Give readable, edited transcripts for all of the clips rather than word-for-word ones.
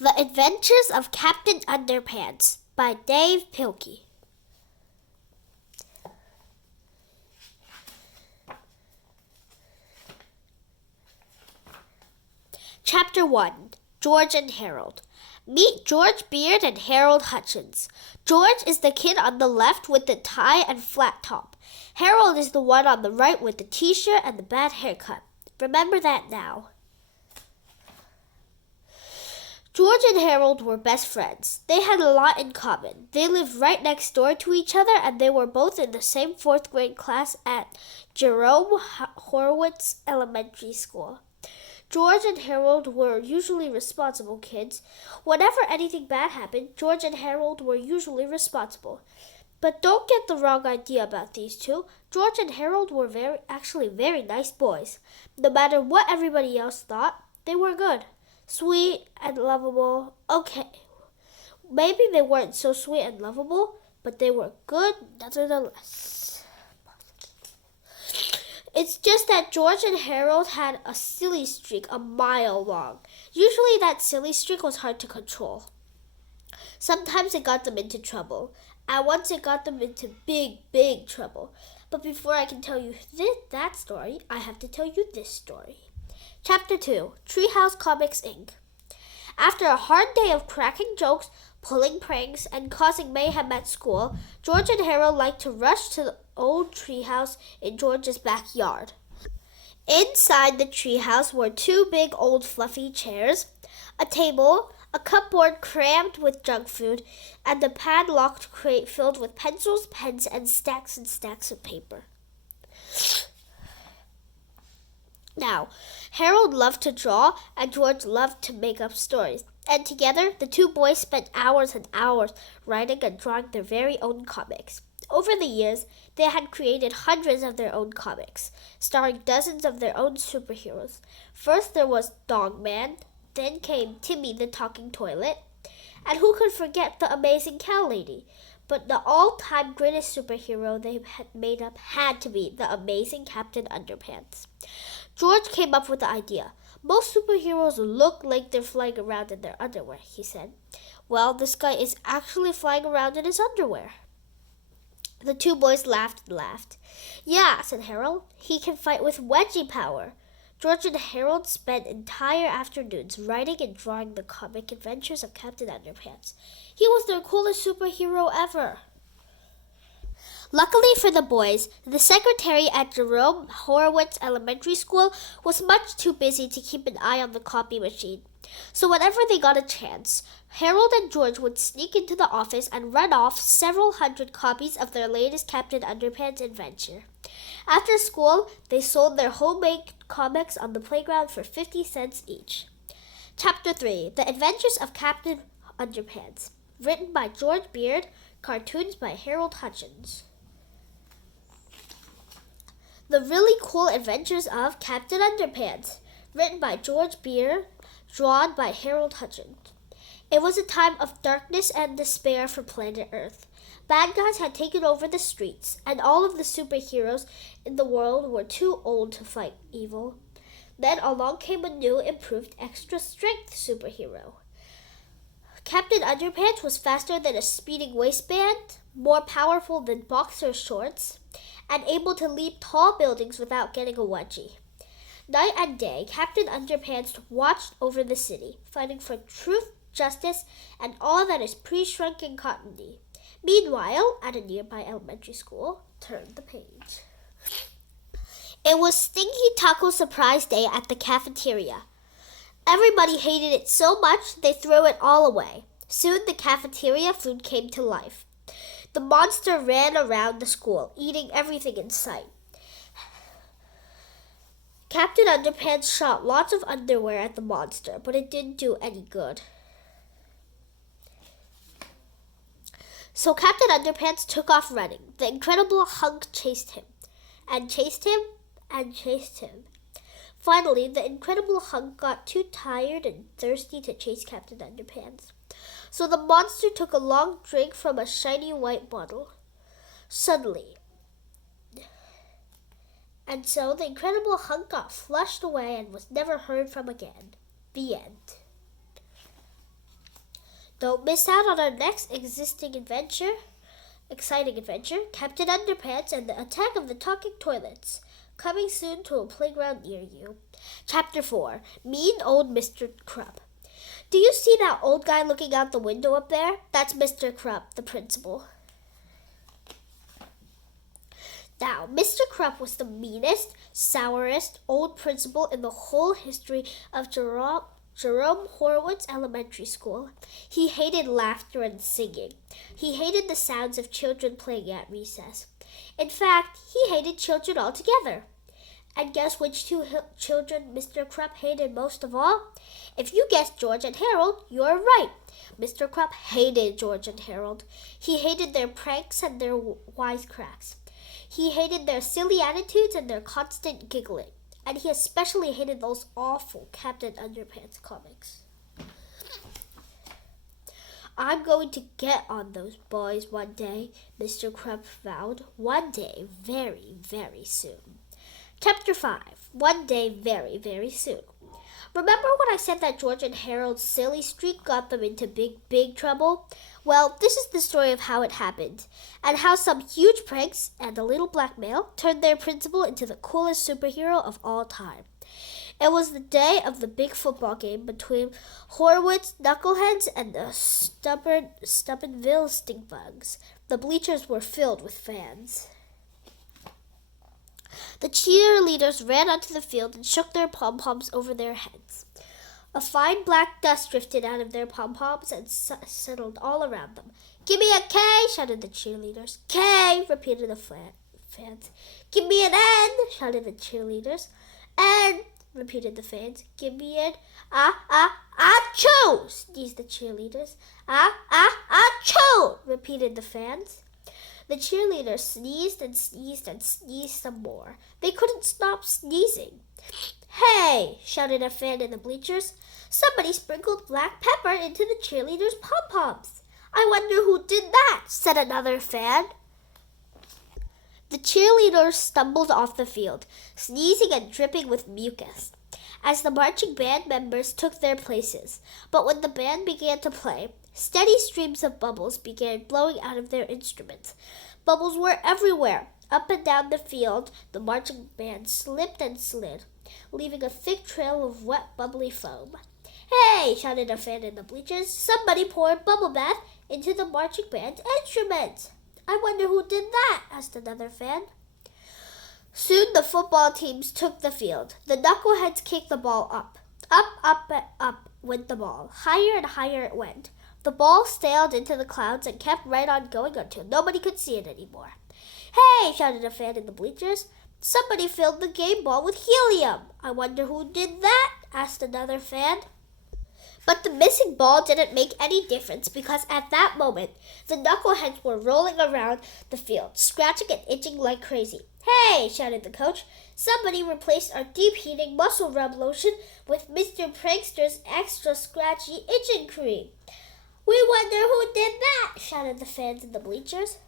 The Adventures of Captain Underpants by Dave Pilkey. Chapter 1. George and Harold. Meet George Beard and Harold Hutchins. George is the kid on the left with the tie and flat top. Harold is the one on the right with the t-shirt and the bad haircut. Remember that now. George and Harold were best friends. They had a lot in common. They lived right next door to each other, and they were both in the same fourth grade class at Jerome Horowitz Elementary School. George and Harold were usually responsible kids. Whenever anything bad happened, George and Harold were usually responsible. But don't get the wrong idea about these two. George and Harold were very nice boys. No matter what everybody else thought, they were good. Sweet and lovable. Okay, maybe they weren't so sweet and lovable, but they were good nevertheless. It's just that George and Harold had a silly streak a mile long. Usually that silly streak was hard to control. Sometimes it got them into trouble, and once it got them into big trouble. But before I can tell you that story, I have to tell you this story. Chapter 2. Treehouse Comics, Inc. After a hard day of cracking jokes, pulling pranks, and causing mayhem at school, George and Harold liked to rush to the old treehouse in George's backyard. Inside the treehouse were two big old fluffy chairs, a table, a cupboard crammed with junk food, and a padlocked crate filled with pencils, pens, and stacks of paper. Now, Harold loved to draw, and George loved to make up stories. And together, the two boys spent hours and hours writing and drawing their very own comics. Over the years, they had created hundreds of their own comics, starring dozens of their own superheroes. First there was Dog Man, then came Timmy the Talking Toilet, and who could forget the Amazing Cow Lady? But the all-time greatest superhero they had made up had to be the amazing Captain Underpants. George came up with the idea. Most superheroes look like they're flying around in their underwear, he said. Well, this guy is actually flying around in his underwear. The two boys laughed and laughed. Yeah, said Harold, he can fight with wedgie power. George and Harold spent entire afternoons writing and drawing the comic adventures of Captain Underpants. He was their coolest superhero ever. Luckily for the boys, the secretary at Jerome Horowitz Elementary School was much too busy to keep an eye on the copy machine. So whenever they got a chance, Harold and George would sneak into the office and run off several hundred copies of their latest Captain Underpants adventure. After school, they sold their homemade comics on the playground for 50 cents each. Chapter 3. The Adventures of Captain Underpants. Written by George Beard, cartoons by Harold Hutchins. The Really Cool Adventures of Captain Underpants, written by George Beard, drawn by Harold Hutchins. It was a time of darkness and despair for planet Earth. Bad guys had taken over the streets, and all of the superheroes in the world were too old to fight evil. Then along came a new, improved, extra-strength superhero. Captain Underpants was faster than a speeding waistband, more powerful than boxer shorts, and able to leap tall buildings without getting a wedgie. Night and day, Captain Underpants watched over the city, fighting for truth, justice, and all that is pre-shrunk and cottony. Meanwhile, at a nearby elementary school, turn the page. It was Stinky Taco Surprise Day at the cafeteria. Everybody hated it so much they threw it all away. Soon the cafeteria food came to life. The monster ran around the school, eating everything in sight. Captain Underpants shot lots of underwear at the monster, but it didn't do any good. So Captain Underpants took off running. The incredible hunk chased him, and chased him, and chased him. Finally, the incredible hunk got too tired and thirsty to chase Captain Underpants. So the monster took a long drink from a shiny white bottle. Suddenly, and so the incredible hunk got flushed away and was never heard from again. The end. Don't miss out on our next exciting adventure, Captain Underpants and the Attack of the Talking Toilets. Coming soon to a playground near you. Chapter 4. Mean Old Mr. Krupp. Do you see that old guy looking out the window up there? That's Mr. Krupp, the principal. Now, Mr. Krupp was the meanest, sourest old principal in the whole history of Jerome Horowitz Elementary School. He hated laughter and singing. He hated the sounds of children playing at recess. In fact, he hated children altogether. And guess which two children Mr. Krupp hated most of all? If you guessed George and Harold, you're right. Mr. Krupp hated George and Harold. He hated their pranks and their wisecracks. He hated their silly attitudes and their constant giggling. And he especially hated those awful Captain Underpants comics. I'm going to get on those boys one day, Mr. Krupp vowed. One day, very, very soon. Chapter 5. One day, very, very soon. Remember when I said that George and Harold's silly streak got them into big trouble? Well, this is the story of how it happened, and how some huge pranks and a little blackmail turned their principal into the coolest superhero of all time. It was the day of the big football game between Horowitz knuckleheads and the Stubbornville stinkbugs. The bleachers were filled with fans. The cheerleaders ran onto the field and shook their pom-poms over their heads. A fine black dust drifted out of their pom-poms and settled all around them. "Give me a K!" shouted the cheerleaders. "K!" repeated the fans. "Give me an N!" shouted the cheerleaders. "N!" repeated the fans. "Give me an achoo!" sneezed the cheerleaders. Achoo! repeated the fans. The cheerleaders sneezed and sneezed and sneezed some more. They couldn't stop sneezing. "Hey!" shouted a fan in the bleachers. "Somebody sprinkled black pepper into the cheerleaders' pom-poms." "I wonder who did that," said another fan. The cheerleaders stumbled off the field, sneezing and dripping with mucus, as the marching band members took their places. But when the band began to play, steady streams of bubbles began blowing out of their instruments. Bubbles were everywhere. Up and down the field, the marching band slipped and slid, leaving a thick trail of wet, bubbly foam. "Hey!" shouted a fan in the bleachers. "Somebody poured bubble bath into the marching band's instruments." "I wonder who did that," asked another fan. Soon the football teams took the field. The knuckleheads kicked the ball up. Up went the ball. Higher and higher it went. The ball sailed into the clouds and kept right on going until nobody could see it anymore. "Hey!" shouted a fan in the bleachers. "Somebody filled the game ball with helium." "I wonder who did that," asked another fan. But the missing ball didn't make any difference because at that moment, the knuckleheads were rolling around the field, scratching and itching like crazy. "Hey!" shouted the coach. "Somebody replaced our deep-heating muscle rub lotion with Mr. Prankster's extra scratchy itching cream." "We wonder who did that," shouted the fans in the bleachers.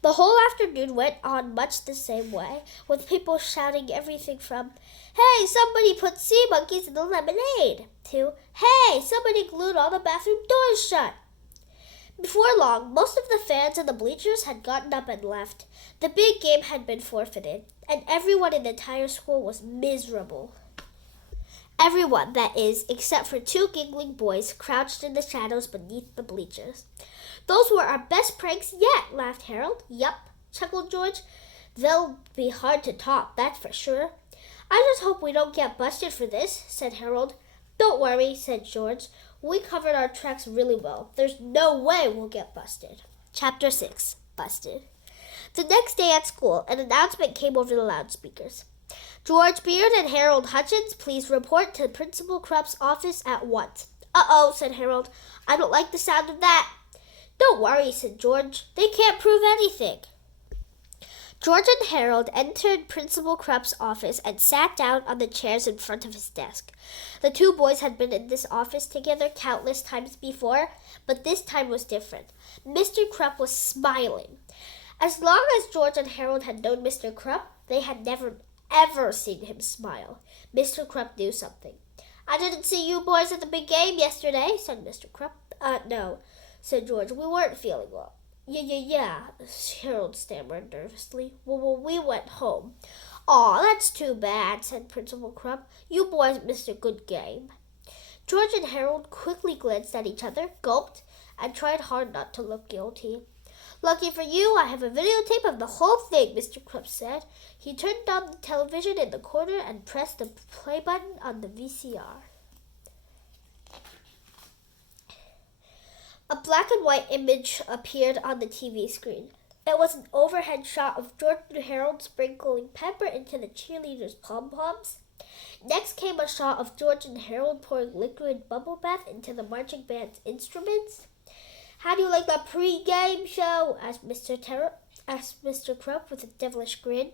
The whole afternoon went on much the same way, with people shouting everything from, "Hey, somebody put sea monkeys in the lemonade," to, "Hey, somebody glued all the bathroom doors shut." Before long, most of the fans in the bleachers had gotten up and left. The big game had been forfeited, and everyone in the entire school was miserable. Everyone, that is, except for two giggling boys crouched in the shadows beneath the bleachers. "Those were our best pranks yet," laughed Harold. "Yup," chuckled George. "They'll be hard to top, that's for sure." "I just hope we don't get busted for this," said Harold. "Don't worry," said George. "We covered our tracks really well. There's no way we'll get busted." Chapter 6. Busted. The next day at school, an announcement came over the loudspeakers. "George Beard and Harold Hutchins, please report to Principal Krupp's office at once." "Uh-oh," said Harold. "I don't like the sound of that." "Don't worry," said George. "They can't prove anything." George and Harold entered Principal Krupp's office and sat down on the chairs in front of his desk. The two boys had been in this office together countless times before, but this time was different. Mr. Krupp was smiling. As long as George and Harold had known Mr. Krupp, they had never, ever seen him smile. Mr. Krupp knew something. I didn't see you boys at the big game yesterday, said Mr. Krupp. No, said George. We weren't feeling well. Yeah, Harold stammered nervously. Well, we went home. Aw, that's too bad, said Principal Krupp. You boys missed a good game. George and Harold quickly glanced at each other, gulped, and tried hard not to look guilty. Lucky for you, I have a videotape of the whole thing, Mr. Krupp said. He turned on the television in the corner and pressed the play button on the VCR. A black and white image appeared on the TV screen. It was an overhead shot of George and Harold sprinkling pepper into the cheerleaders' pom-poms. Next came a shot of George and Harold pouring liquid bubble bath into the marching band's instruments. How do you like the pre-game show? asked Mr. Krupp with a devilish grin.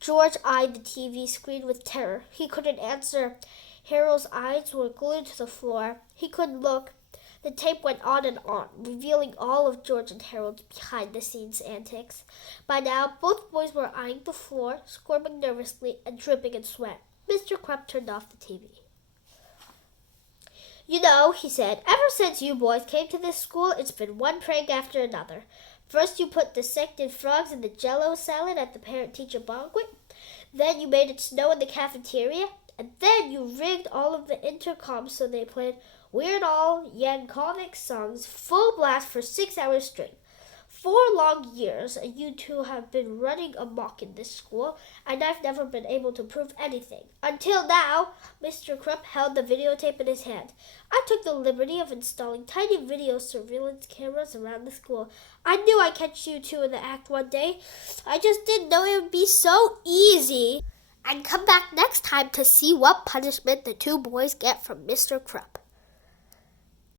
George eyed the TV screen with terror. He couldn't answer. Harold's eyes were glued to the floor. He couldn't look. The tape went on and on, revealing all of George and Harold's behind-the-scenes antics. By now, both boys were eyeing the floor, squirming nervously and dripping in sweat. Mr. Krupp turned off the TV. You know, he said, ever since you boys came to this school, it's been one prank after another. First you put dissected frogs in the Jell-O salad at the parent-teacher banquet. Then you made it snow in the cafeteria. And then you rigged all of the intercoms so they played Weird Al Yankovic songs full blast for 6 hours straight. 4 long years, and you two have been running amok in this school, and I've never been able to prove anything. Until now, Mr. Krupp held the videotape in his hand. I took the liberty of installing tiny video surveillance cameras around the school. I knew I'd catch you two in the act one day. I just didn't know it would be so easy. And come back next time to see what punishment the two boys get from Mr. Krupp.